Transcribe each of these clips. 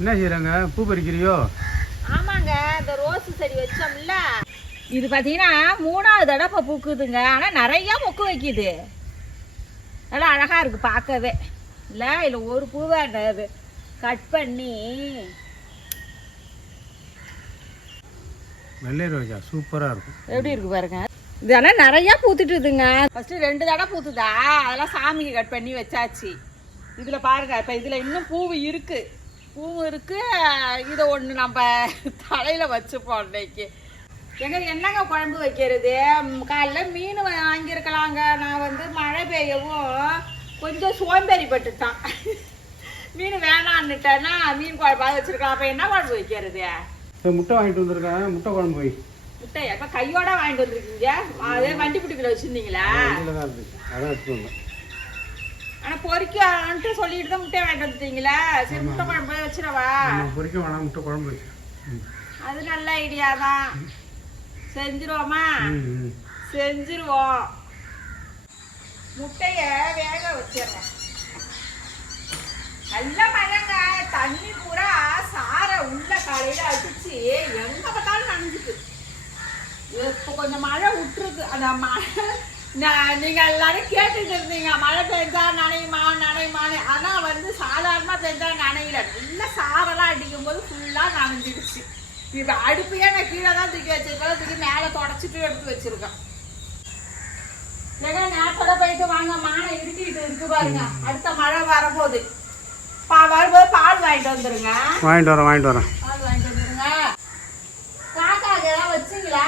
என்ன செய்கிறாங்க பூ பறிக்கிறியோ? ஆமாங்க இந்த ரோஸ் செடி வச்சோம்ல. இது பார்த்தீங்கன்னா மூணாவது தடவை பூக்குதுங்க. ஆனால் நிறையா மொக்கு வைக்குது. நல்லா அழகாக இருக்குது பார்க்கவே. இல்லை இல்லை ஒரு பூவே கட் பண்ணி. வெள்ளை ரோஜா சூப்பராக இருக்கும். எப்படி இருக்கு பாருங்க. இது ஆனால் நிறையா பூத்துட்டுதுங்க. ஃபஸ்ட்டு ரெண்டு தடவை பூத்துதா. அதெல்லாம் சாமிக்கு கட் பண்ணி வச்சாச்சு. இதில் பாருங்க இப்போ இதில் இன்னும் பூவு இருக்கு. பூவு இருக்கு. இதை ஒன்று நம்ம தலையில் வச்சுப்போம் இன்னைக்கு எங்க என்னங்க குழம்பு வைக்கிறது? காலைல மீன் வா- வாங்கியிருக்கலாங்க. நான் வந்து மழை பெய்யவும் கொஞ்சம் சோம்பேறி பட்டுட்டான் மீன் வேணான்னுட்டேன்னா மீன் குழம்பாவது வச்சிருக்கலாம். அப்போ என்ன குழம்பு வைக்கிறது? முட்டை வாங்கிட்டு வந்திருக்கேன். முட்டை குழம்பு போய் முட்டை எப்ப கையோட வாங்கிட்டு வந்திருக்கீங்க. அதே வண்டி பிடிக்கல வச்சிருந்தீங்களா? அதான் ஆனா பொறிக்கான்ட்டு சொல்லிட்டு தான் முட்டை வாங்கிட்டு வந்துட்டீங்களா? சரி முட்டை குழம்பு வச்சிடவா? பொரிக்க வேணாம் முட்டை குழம்பு வச்சு. அது நல்ல ஐடியா தான். செஞ்சிருவோமா? செஞ்சிருவோம். முட்டைய வேக வச்சிடுறேன். நல்ல மழைங்க தண்ணி பூரா சார உள்ள காலையில அடிச்சு எங்க பார்த்தாலும் நனைஞ்சுது. இப்போ கொஞ்சம் மழை விட்டுருக்கு அந்த மழை நீங்க எல்லாரும் கேட்டுட்டு இருந்தீங்க மழை ஆனா வந்து சாதாரணமா பெஞ்சா நனையில. நல்ல சாரெல்லாம் அடிக்கும் போது ஃபுல்லா நனைஞ்சிடுச்சு. இப்ப அடுப்பையே நான் கீழே தான் தூக்கி வச்சிருக்கேன்? தூக்கி மேலே தொடச்சிட்டு எடுத்து வச்சிருக்கேன். இல்லைங்க நேரத்தோட போயிட்டு வாங்க. மானை இருட்டிட்டு இருக்கு பாருங்க. அடுத்த மழை வரப்போகுது. பா வரும்போது பால் வாங்கிட்டு வந்துருங்க. வாங்கிட்டு வரேன் வாங்கிட்டு வரேன். பால் வாங்கிட்டு வந்துருங்க. காக்காக்கு ஏதாவது வச்சிங்களா?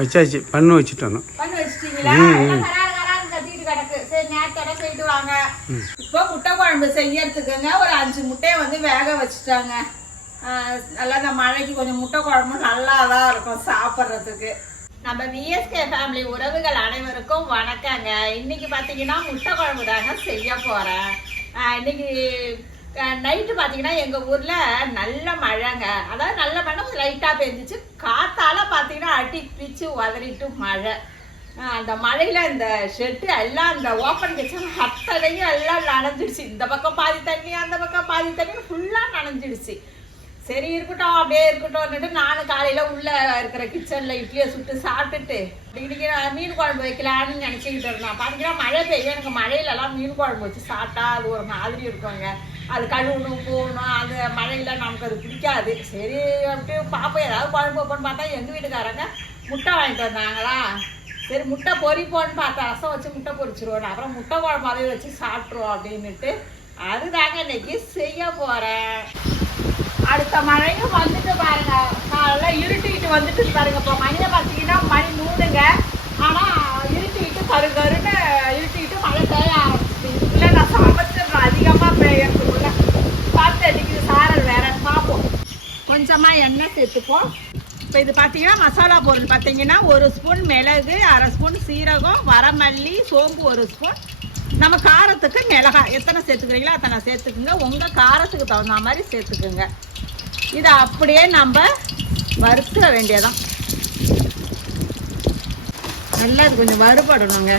வச்சாச்சு. பண்ணு வச்சுட்டு வரணும் பண்ணி வச்சிட்டீங்களா எல்லாம் கராரு கராருன்னு கத்திட்டு கிடக்கு சரி நேரத்தோட போயிட்டு வாங்க. இப்போ முட்டை குழம்பு செய்யறதுக்குங்க ஒரு அஞ்சு முட்டையை வந்து வேக வச்சுட்டாங்க. நல்லா இந்த மழைக்கு கொஞ்சம் முட்டை குழம்பு நல்லா தான் இருக்கும் சாப்பிட்றதுக்கு. நம்ம விஎஸ்கே ஃபேமிலி உறவுகள் அனைவருக்கும் வணக்கங்க. இன்னைக்கு பார்த்தீங்கன்னா முட்டை குழம்பு தாங்க செய்ய போகிறேன் இன்னைக்கு நைட்டு பார்த்தீங்கன்னா எங்கள் ஊரில் நல்ல மழைங்க. அதாவது நல்ல மழை லைட்டாக பெஞ்சிச்சு. காத்தால பார்த்தீங்கன்னா அடி பிச்சு உதறிட்டு மழை. அந்த மழையில் இந்த ஷெட்டு எல்லாம் இந்த ஓப்பன் கிச்சன் அத்தனையும் எல்லாம் நனைஞ்சிடுச்சு. இந்த பக்கம் பாதி தண்ணி அந்த பக்கம் பாதி தண்ணி ஃபுல்லாக நனைஞ்சிடுச்சு. சரி இருக்கட்டும் அப்படியே இருக்கட்டும்னுட்டு நானும் காலையில் உள்ளே இருக்கிற கிச்சனில் இட்லியை சுட்டு சாப்பிட்டுட்டு இன்னைக்கு நான் மீன் குழம்பு வைக்கலான்னு நினச்சிக்கிட்டு இருந்தேன். பார்த்தீங்கன்னா மழை பெய்யும் எனக்கு மழையில எல்லாம் மீன் குழம்பு வச்சு சாப்பிட்டா அது ஒரு மாதிரி இருக்குங்க. அது கழுவணும் போகணும் அது மழையில நமக்கு அது பிடிக்காது. சரி அப்படியே பார்ப்போம் ஏதாவது குழம்பு வைப்போன்னு பார்த்தா எங்கள் வீட்டுக்காரங்க முட்டை வாங்கிட்டு வந்தாங்களா? சரி முட்டை பொறிப்போன்னு பார்த்தா ரசம் வச்சு முட்டை பொறிச்சிருவோம் அப்புறம் முட்டை குழம்பாவே வச்சு சாப்பிட்ருவோம் அப்படின்னுட்டு அதுதாங்க இன்னைக்கு செய்ய போகிறேன் அடுத்த மழையும் வந்துட்டு பாருங்க. காலைல இருட்டிக்கிட்டு வந்துட்டு பாருங்க. இப்போ மணியை பார்த்தீங்கன்னா மணி நூறுங்க. ஆனால் இருட்டிக்கிட்டு கரு கருன்னு இருட்டிக்கிட்டு மழை பெய்ய ஆரம்பிச்சு இதுக்குள்ளே நான் சமைச்சிடுறேன் அதிகமாக பெய்யறதுக்குள்ள பார்த்து அடிக்குது. சாரல் வேற. பார்ப்போம். கொஞ்சமாக எண்ணெய் சேர்த்துப்போம். இப்போ இது பார்த்தீங்கன்னா மசாலா பொருள். பார்த்தீங்கன்னா ஒரு ஸ்பூன் மிளகு அரை ஸ்பூன் சீரகம் வரமல்லி சோம்பு ஒரு ஸ்பூன். நம்ம காரத்துக்கு மிளகாய். எத்தனை சேர்த்துக்கிறீங்களோ அத்தனை சேர்த்துக்குங்க. உங்கள் காரத்துக்கு தகுந்த மாதிரி சேர்த்துக்குங்க. இதை அப்படியே நம்ம வறுத்துட வேண்டியதான் நல்லா இது கொஞ்சம் வறுபடணுங்க.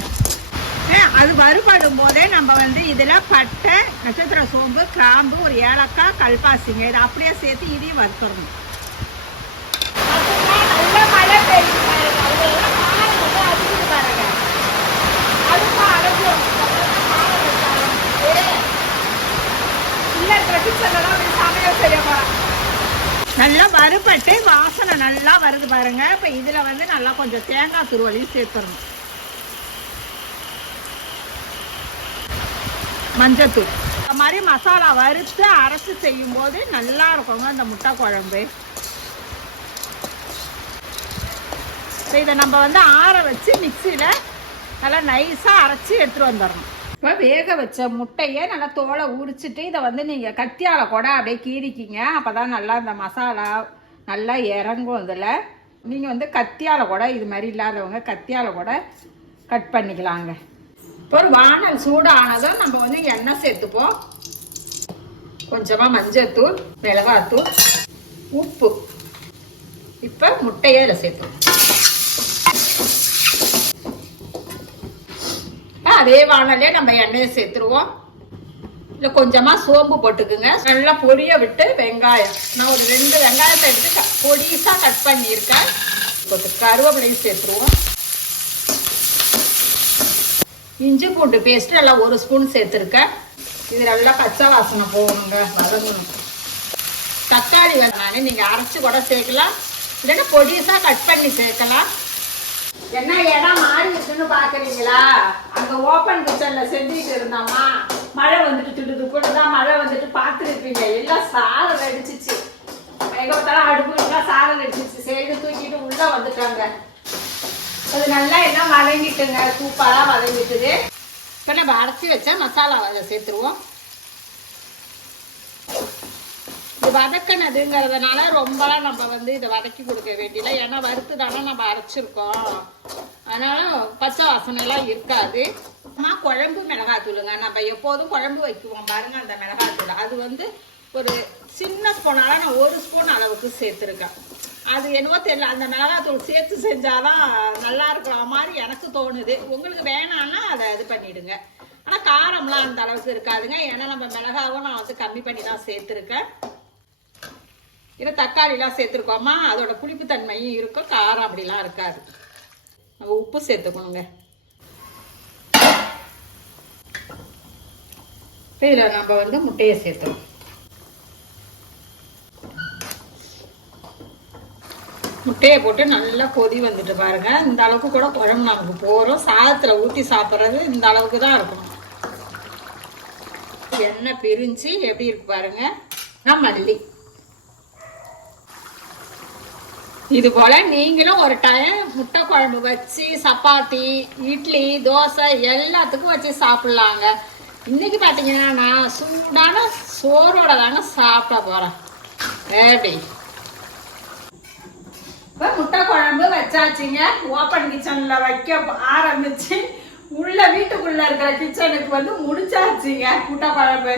அது வறுபடும் போதே நம்ம வந்து இதில் பட்டை நட்சத்திர சோம்பு கிராம்பு ஒரு ஏலக்காய் கல்பாசிங்க. இதை அப்படியே சேர்த்து இதையும் வறுத்துடணும் நல்ல மழை பெய்யுது பாருங்க அதெல்லாம் காரம் வந்து அடிக்குது பாருங்க அடுப்பா அடைஞ்சிரும் உள்ள இருக்கிற கிச்சன்லாம் அப்படி சமையல் செய்ய போறேன் நல்லா வறுபட்டு வாசனை நல்லா வருது பாருங்க. இப்போ இதில் வந்து நல்லா கொஞ்சம் தேங்காய் துருவலையும் சேர்த்துடணும். மஞ்சத்தூள். இந்த மாதிரி மசாலா வறுத்து அரைச்சி செய்யும் போது நல்லா இருக்குங்க இந்த முட்டை குழம்பு. இப்போ இதை நம்ம வந்து ஆற வச்சு மிக்சியில் நல்லா நைஸாக அரைச்சி எடுத்துகிட்டு வந்துடணும். இப்போ வேக வச்ச முட்டையை நல்லா தோலை உரிச்சிட்டு இதை வந்து நீங்கள் கத்தியால் கூட அப்படியே கீறிக்கிங்க. அப்போ தான் நல்லா இந்த மசாலா நல்லா இறங்கும் இதில். நீங்கள் வந்து கத்தியால் கூட இது மாதிரி இல்லாதவங்க கத்தியால் கூட கட் பண்ணிக்கலாங்க. இப்போ ஒரு வானல் சூடானதும் நம்ம வந்து எண்ணெய் சேர்த்துப்போம். கொஞ்சமாக மஞ்சத்தூள் மிளகாத்தூள் உப்பு. இப்போ முட்டையை இதில் சேர்த்துப்போம் அதே வானலே நம்ம எண்ணெயை சேர்த்துருவோம். இல்லை கொஞ்சமாக சோம்பு போட்டுக்குங்க. நல்லா பொரிய விட்டு வெங்காயம். நான் ஒரு ரெண்டு வெங்காயத்தை எடுத்து க- கட் பண்ணியிருக்கேன். கொஞ்சம் கருவேப்பிலையும் சேர்த்துருவோம். இஞ்சி பூண்டு பேஸ்ட் நல்லா ஒரு ஸ்பூன் சேர்த்துருக்கேன். இது நல்லா பச்சை வாசனை போகணுங்க வதங்கணும். தக்காளி வேணாலும் நீங்கள் அரைச்சி கூட சேர்க்கலாம். இல்லைன்னா பொடிசா கட் பண்ணி சேர்க்கலாம். என்ன இடம் மாறிடுச்சுன்னு பாக்குறீங்களா அங்க ஓபன் கிச்சன்ல செஞ்சுட்டு இருந்தோமா? மழை வந்துட்டு துடுது கூட தான் மழை வந்துட்டு பார்த்துருப்பீங்க. எல்லாம் சாதம் அடிச்சிச்சு எங்கத்தாலும் அடுப்பு எல்லாம் சாதம் அடிச்சிச்சு சைடு தூக்கிட்டு உள்ள வந்துட்டாங்க. அது நல்லா எல்லாம் வதங்கிட்டுங்க. சூப்பரா வதங்கிட்டுது. இப்போ நம்ம அரைச்சி வச்சா மசாலா சேர்த்துருவோம் இது வதக்கினதுங்கிறதுனால ரொம்பலாம் நம்ம வந்து இதை வதக்கி கொடுக்க வேண்டியல. ஏன்னா வறுத்து தானே நம்ம அரைச்சிருக்கோம். அதனால பச்சை வாசனை எல்லாம் இருக்காது. அம்மா குழம்பு மிளகாத்தூளுங்க. நம்ம எப்போதும் குழம்பு வைக்குவோம் பாருங்க அந்த மிளகாத்தூள். அது வந்து ஒரு சின்ன ஸ்பூனால நான் ஒரு ஸ்பூன் அளவுக்கு சேர்த்துருக்கேன். அது என்னவோ தெரியல. அந்த மிளகாத்தூள் சேர்த்து செஞ்சாதான் நல்லா இருக்கிற மாதிரி எனக்கு தோணுது. உங்களுக்கு வேணான்னா அதை இது பண்ணிடுங்க. ஆனால் காரம்லாம் அந்த அளவுக்கு இருக்காதுங்க. ஏன்னா நம்ம மிளகாவும் நான் வந்து கம்மி பண்ணி தான் சேர்த்துருக்கேன். ஏன்னா தக்காளிலாம் சேர்த்துருக்கோமா அதோட புளிப்பு தன்மையும் இருக்கும். காரம் அப்படிலாம் இருக்காது. நம்ம உப்பு சேர்த்துக்கணுங்க. இப்போ இதில் நம்ம வந்து முட்டையை சேர்த்துறோம். முட்டையை போட்டு நல்லா கொதி வந்துட்டு பாருங்க. இந்த அளவுக்கு கூட குழம்பு நமக்கு போகிறோம் சாதத்தில் ஊற்றி சாப்பிட்றது இந்த அளவுக்கு தான் இருக்கும். எண்ணெய் பிரிஞ்சு எப்படி இருக்கு பாருங்க. நான் மல்லி. இது போல நீங்களும் ஒரு டைம் முட்டை குழம்பு வச்சு சப்பாத்தி இட்லி தோசை எல்லாத்துக்கும் வச்சு சாப்பிடலாங்க. இன்னைக்கு பார்த்தீங்கன்னா நான் சூடான சோறோட தாங்க சாப்பிட போறேன். எப்படி இப்போ முட்டை குழம்பு வச்சாச்சுங்க. ஓப்பன் கிச்சன்ல வைக்க ஆரம்பிச்சு உள்ள வீட்டுக்குள்ள இருக்கிற கிச்சனுக்கு வந்து முடிச்சாச்சுங்க முட்டை குழம்பு.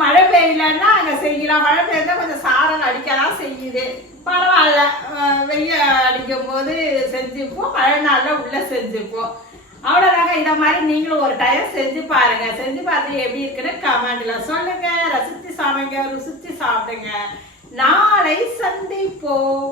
மழை பெய்யலன்னா அங்கே செய்யலாம். மழை பெய்ஞ்சா கொஞ்சம் சாரல் அடிக்கலாம் செய்யுது. பரவாயில்ல. வெயில் அடிக்கும் போது செஞ்சுப்போம். மழை நாளில் உள்ளே செஞ்சுப்போம். அவ்வளோதாங்க இதை மாதிரி நீங்களும் ஒரு டைம் செஞ்சு பாருங்க. செஞ்சு பார்த்து எப்படி இருக்குன்னு கமெண்ட்ல சொல்லுங்க. ரசித்து சமைங்க ருசித்து சாப்பிடுங்க. நாளை சந்திப்போம்.